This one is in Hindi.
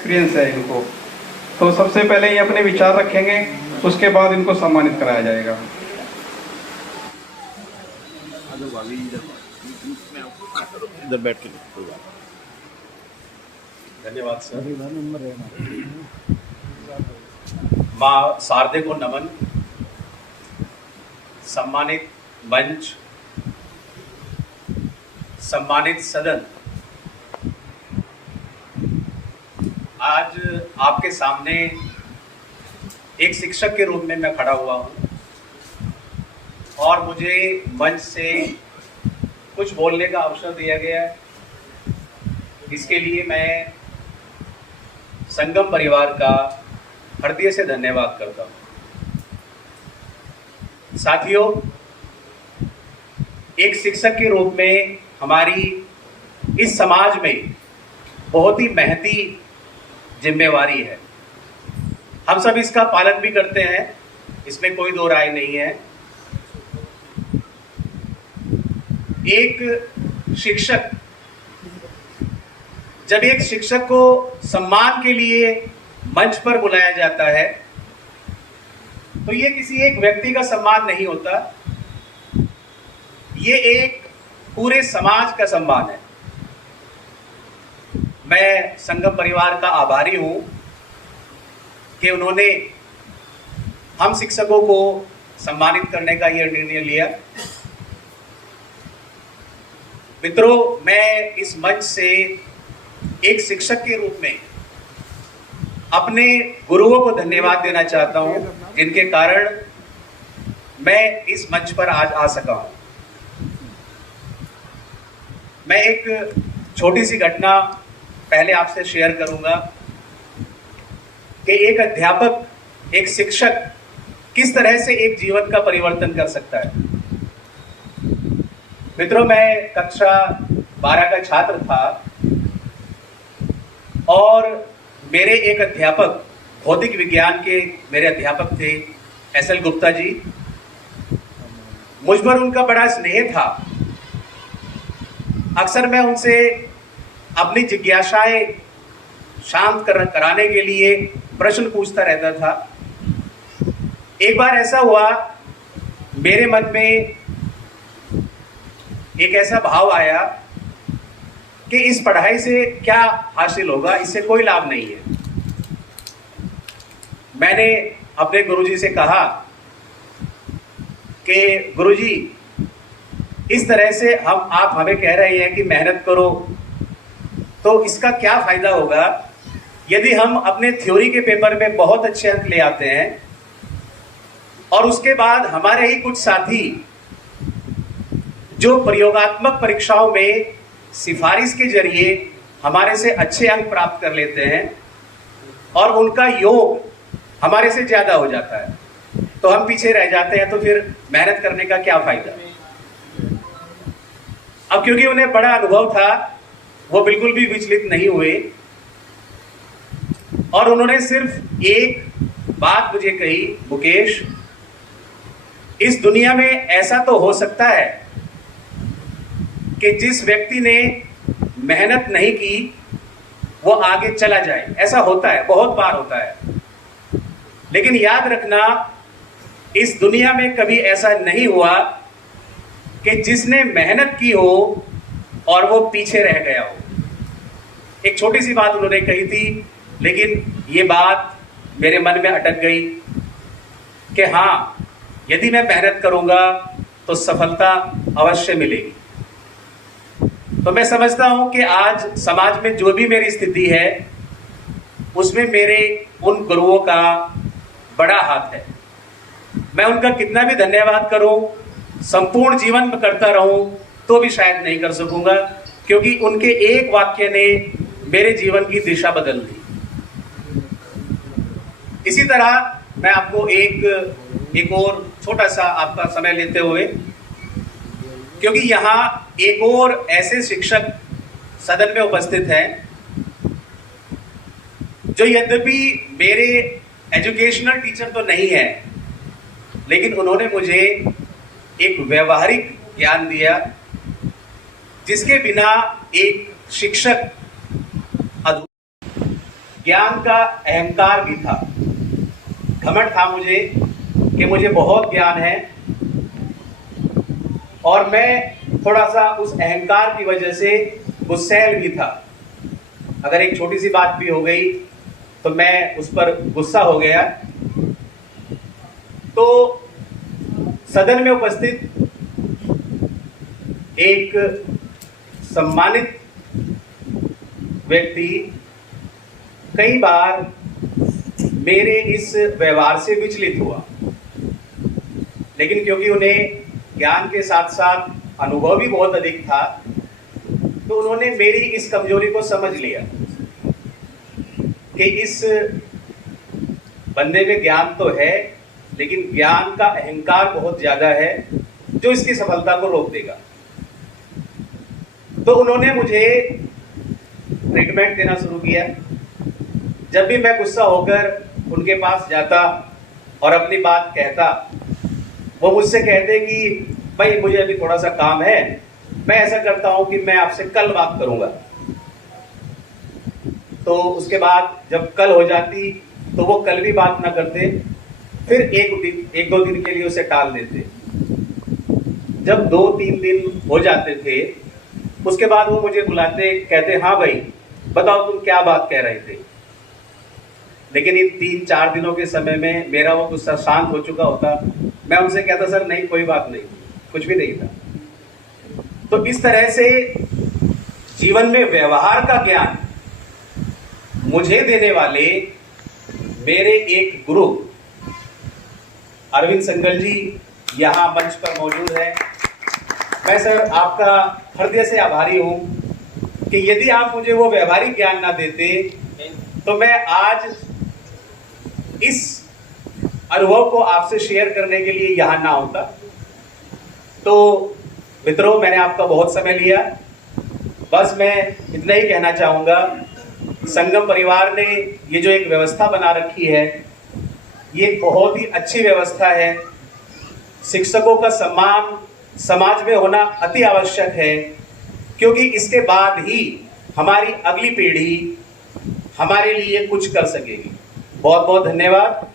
एक्सपीरियंस है इनको। तो सबसे पहले ये अपने विचार रखेंगे, उसके बाद इनको सम्मानित कराया जाएगा। इधर बैठ के धन्यवाद सर। माँ शारदे को नमन। सम्मानित मंच, सम्मानित सदन, आज आपके सामने एक शिक्षक के रूप में मैं खड़ा हुआ हूँ और मुझे मंच से कुछ बोलने का अवसर दिया गया है। इसके लिए मैं संगम परिवार का हृदय से धन्यवाद करता हूँ। साथियों, एक शिक्षक के रूप में हमारी इस समाज में बहुत ही महती जिम्मेवारी है। हम सब इसका पालन भी करते हैं, इसमें कोई दो राय नहीं है। एक शिक्षक, जब एक शिक्षक को सम्मान के लिए मंच पर बुलाया जाता है तो ये किसी एक व्यक्ति का सम्मान नहीं होता, ये एक पूरे समाज का सम्मान है। मैं संगम परिवार का आभारी हूं कि उन्होंने हम शिक्षकों को सम्मानित करने का यह निर्णय लिया। मित्रों, मैं इस मंच से एक शिक्षक के रूप में अपने गुरुओं को धन्यवाद देना चाहता हूं, जिनके कारण मैं इस मंच पर आज आ सका हूं। मैं एक छोटी सी घटना पहले आपसे शेयर करूंगा कि एक अध्यापक, एक शिक्षक किस तरह से एक जीवन का परिवर्तन कर सकता है। मित्रों, मैं कक्षा 12 का छात्र था और मेरे एक अध्यापक, भौतिक विज्ञान के मेरे अध्यापक थे SL गुप्ता जी। मुझ पर उनका बड़ा स्नेह था। अक्सर मैं उनसे अपनी जिज्ञासाएं शांत कराने के लिए प्रश्न पूछता रहता था। एक बार ऐसा हुआ, मेरे मन में एक ऐसा भाव आया कि इस पढ़ाई से क्या हासिल होगा, इससे कोई लाभ नहीं है। मैंने अपने गुरुजी से कहा कि गुरुजी, इस तरह से आप हमें कह रहे हैं कि मेहनत करो, तो इसका क्या फायदा होगा यदि हम अपने थ्योरी के पेपर में बहुत अच्छे अंक ले आते हैं और उसके बाद हमारे ही कुछ साथी जो प्रयोगात्मक परीक्षाओं में सिफारिश के जरिए हमारे से अच्छे अंक प्राप्त कर लेते हैं और उनका योग हमारे से ज्यादा हो जाता है, तो हम पीछे रह जाते हैं, तो फिर मेहनत करने का क्या फायदा। अब क्योंकि उन्हें बड़ा अनुभव था, वो बिल्कुल भी विचलित नहीं हुए और उन्होंने सिर्फ एक बात मुझे कही, मुकेश, इस दुनिया में ऐसा तो हो सकता है कि जिस व्यक्ति ने मेहनत नहीं की वो आगे चला जाए। ऐसा होता है, बहुत बार होता है, लेकिन याद रखना, इस दुनिया में कभी ऐसा नहीं हुआ कि जिसने मेहनत की हो और वो पीछे रह गया हो। एक छोटी सी बात उन्होंने कही थी, लेकिन ये बात मेरे मन में अटक गई कि हाँ, यदि मैं मेहनत करूंगा तो सफलता अवश्य मिलेगी। तो मैं समझता हूं कि आज समाज में जो भी मेरी स्थिति है उसमें मेरे उन गुरुओं का बड़ा हाथ है। मैं उनका कितना भी धन्यवाद करूं, संपूर्ण जीवन करता रहूं, तो भी शायद नहीं कर सकूंगा, क्योंकि उनके एक वाक्य ने मेरे जीवन की दिशा बदल दी। इसी तरह मैं आपको एक और छोटा सा आपका समय लेते हुए, क्योंकि यहाँ एक और ऐसे शिक्षक सदन में उपस्थित हैं जो यद्यपि मेरे एजुकेशनल टीचर तो नहीं है, लेकिन उन्होंने मुझे एक व्यवहारिक ज्ञान दिया जिसके बिना एक शिक्षक ज्ञान का अहंकार भी था, घमंड था मुझे कि मुझे बहुत ज्ञान है, और मैं थोड़ा सा उस अहंकार की वजह से गुस्सैल भी था। अगर एक छोटी सी बात भी हो गई तो मैं उस पर गुस्सा हो गया। तो सदन में उपस्थित एक सम्मानित व्यक्ति कई बार मेरे इस व्यवहार से विचलित हुआ, लेकिन क्योंकि उन्हें ज्ञान के साथ साथ अनुभव भी बहुत अधिक था, तो उन्होंने मेरी इस कमजोरी को समझ लिया कि इस बंदे में ज्ञान तो है, लेकिन ज्ञान का अहंकार बहुत ज्यादा है जो इसकी सफलता को रोक देगा। तो उन्होंने मुझे ट्रीटमेंट देना शुरू किया। जब भी मैं गुस्सा होकर उनके पास जाता और अपनी बात कहता, वो मुझसे कहते कि भाई मुझे अभी थोड़ा सा काम है, मैं ऐसा करता हूं कि मैं आपसे कल बात करूंगा। तो उसके बाद जब कल हो जाती तो वो कल भी बात ना करते, फिर एक दो दिन के लिए उसे टाल देते। जब 2-3 दिन हो जाते थे, उसके बाद वो मुझे बुलाते, कहते हाँ भाई बताओ तुम क्या बात कह रहे थे। लेकिन इन 3-4 दिनों के समय में मेरा वो गुस्सा शांत हो चुका होता। मैं उनसे कहता सर नहीं कोई बात नहीं, कुछ भी नहीं था। तो इस तरह से जीवन में व्यवहार का ज्ञान मुझे देने वाले मेरे एक गुरु अरविंद संगल जी यहाँ मंच पर मौजूद है। मैं सर आपका हृदय से आभारी हूं कि यदि आप मुझे वो व्यवहारिक ज्ञान ना देते तो मैं आज इस अनुभव को आपसे शेयर करने के लिए यहाँ ना होता। तो मित्रों, मैंने आपका बहुत समय लिया, बस मैं इतना ही कहना चाहूँगा, संगम परिवार ने ये जो एक व्यवस्था बना रखी है, ये बहुत ही अच्छी व्यवस्था है। शिक्षकों का सम्मान समाज में होना अति आवश्यक है, क्योंकि इसके बाद ही हमारी अगली पीढ़ी हमारे लिए कुछ कर सकेगी। बहुत बहुत धन्यवाद।